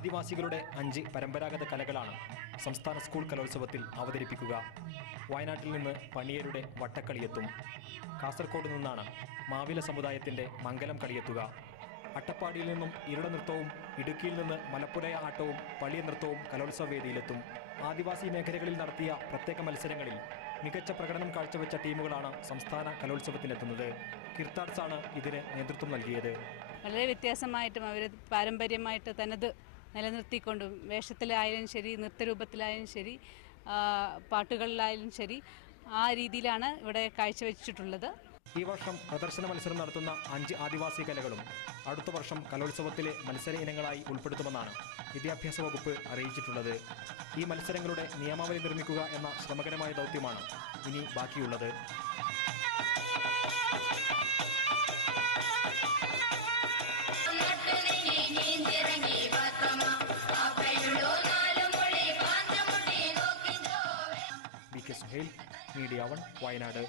ആദിവാസികളുടെ 5 പരമ്പരാഗത കലകളാണ് സംസ്ഥാന സ്കൂൾ കലോത്സവത്തിൽ അവതരിപ്പിക്കുക. വയനാട്ടിൽ നിന്ന് പണിയരുടെ വട്ടക്കളിയെത്തും. കാസർഗോഡ് നിന്നാണ് മാവില സമുദായത്തിൻ്റെ മംഗലം കളിയെത്തുക. അട്ടപ്പാടിയിൽ നിന്നും ഇരുട നൃത്തവും ഇടുക്കിയിൽ നിന്ന് മലപ്പുഴയ ആട്ടവും പളിയ നൃത്തവും കലോത്സവ വേദിയിലെത്തും. ആദിവാസി മേഖലകളിൽ നടത്തിയ പ്രത്യേക മത്സരങ്ങളിൽ മികച്ച പ്രകടനം കാഴ്ചവെച്ച ടീമുകളാണ് സംസ്ഥാന കലോത്സവത്തിനെത്തുന്നത്. കിർത്താഡ്സാണ് ഇതിന് നേതൃത്വം നൽകിയത്. വളരെ വ്യത്യാസമായിട്ടും അവർ പാരമ്പര്യമായിട്ട് തനത് നിലനിർത്തിക്കൊണ്ടും വേഷത്തിലായാലും ശരി, നൃത്തരൂപത്തിലായാലും ശരി, പാട്ടുകളിലായാലും ശരി, ആ രീതിയിലാണ് ഇവിടെ കാഴ്ചവെച്ചിട്ടുള്ളത്. ഈ വർഷം പ്രദർശന മത്സരം നടത്തുന്ന 5 ആദിവാസി കലകളും അടുത്ത വർഷം കലോത്സവത്തിലെ മത്സര ഇനങ്ങളായി ഉൾപ്പെടുത്തുമെന്നാണ് വിദ്യാഭ്യാസ വകുപ്പ് അറിയിച്ചിട്ടുള്ളത്. ഈ മത്സരങ്ങളുടെ നിയമാവലി നിർമ്മിക്കുക എന്ന ശ്രമകരമായ ദൗത്യമാണ് ഇനി ബാക്കിയുള്ളത്. V K Suhail, media 1, Wayanad.